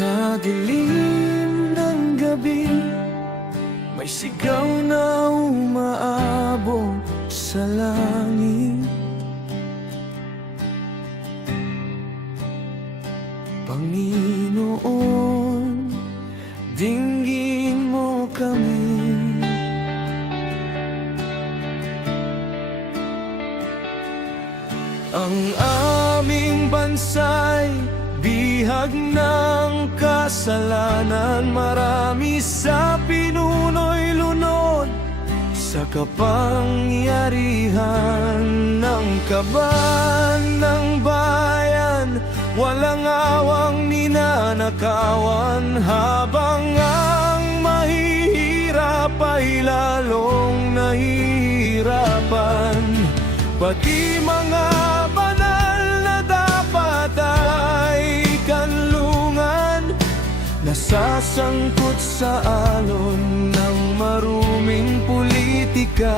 Sa dilim ng gabi, may sigaw na umaabot sa langit. Panginoon, dinggin mo kami. Ang aming bansa'y bihag ng kasalanan. Marami sa pinuno'y lunod sa kapangyarihan ng kaban ng bayan. Walang awang ninanakawan, habang ang mahihirap ay lalong nahihirapan. Pati mga banal na dapat ay kanlungan, nasasangkot sa alon ng maruming politika.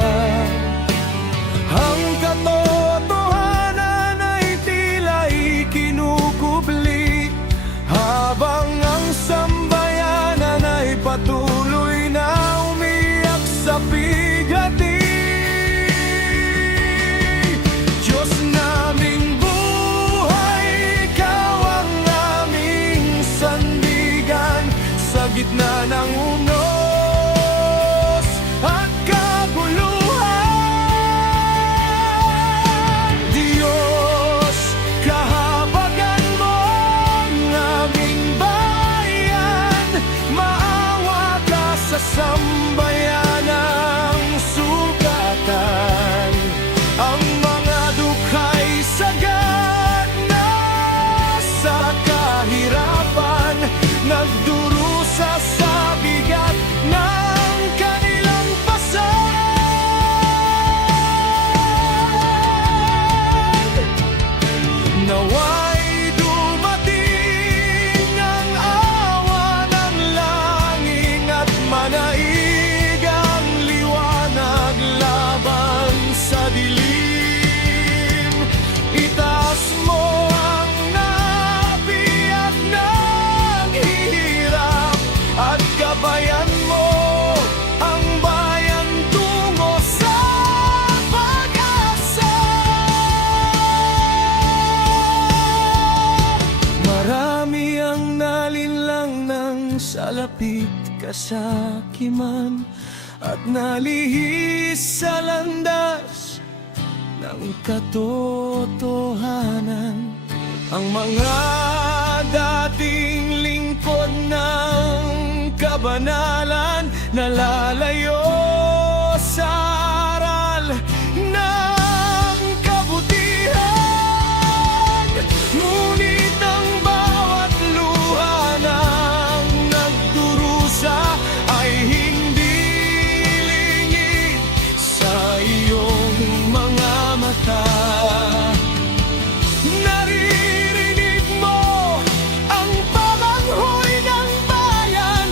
Ang katotohanan ay tila'y kinukubli, habang ang sambayanan ay patuloy na umiyak sa bigati. Gitna ng unos at kaguluhan, Diyos, kahabagan mo ang aming bayan. Maawa ka sa sambayanang sugatan. Ang mga dukha'y sagad na sa kahirapan, nagdurusa sa bigat ng kanilang pasad. Nawa'y dumating ang awa ng langit at manaig ang liwanag laban sa dilim. Itaas mo ang nabiyak ng hirap at gabayan mo ang bayan tungo sa pag-asa. Marami ang nalinlang ng salapit kasakiman at nalihis sa landas ng katotohanan. Ang mga dating lingkod ng kabanalan nalalayo sa aral ng kabutihan. Ngunit ang bawat luha ng nagdurusa ay hindi lingid sa iyong mga mata. Naririnig mo ang pamanghoy ng bayan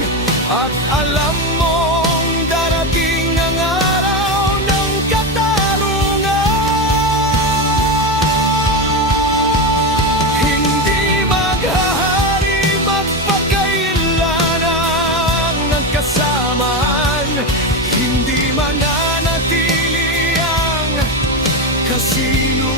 at alam mong darating ang araw ng katarungan. Hindi maghahari magpakailan ang nagkasamaan, hindi mananatili ang kasino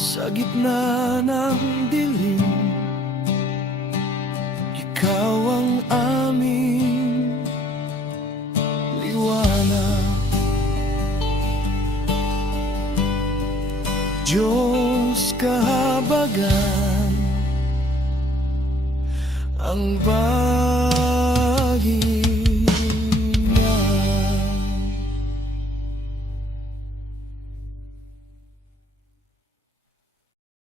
Sa gitna ng dilim, ikaw ang aming liwanag. Diyos kahabagan, ang